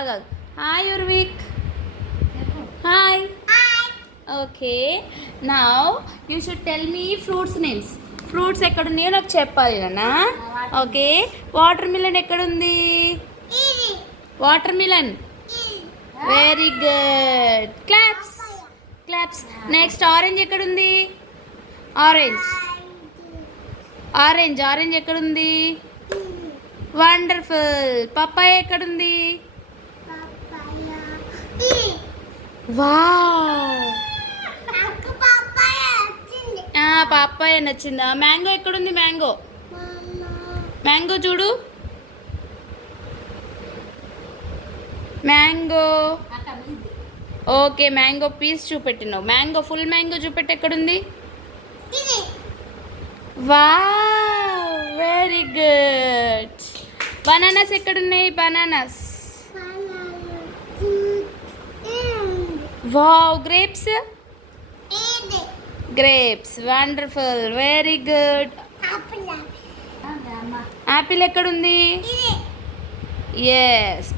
ఆగాగు. Hi Yurvik. Hi. Okay, now you should tell me fruits names. Fruits ఎక్కడున్నాయో నాకు చెప్పాలి నాన్న. ఓకే, వాటర్ మిలన్ ఎక్కడుంది? Watermelon. Very good. Claps. Claps. Next orange ఎక్కడుంది? Orange. Orange orange ఎక్కడుంది? Wonderful. Papaya ఎక్కడుంది? వావ్, పప్పాయ నచ్చిందా? మ్యాంగో ఎక్కడుంది? మ్యాంగో. మ్యాంగో చూడు. మ్యాంగో. ఓకే, మ్యాంగో పీస్ చూపెట్టినావు. మ్యాంగో ఫుల్ మ్యాంగో చూపెట్టి ఎక్కడుంది? Wow, very good. బనానాస్ ఎక్కడున్నాయి? Bananas. Wow, grapes. Grapes, wonderful, very good. Apple ఎక్కడుంది? ఎస్.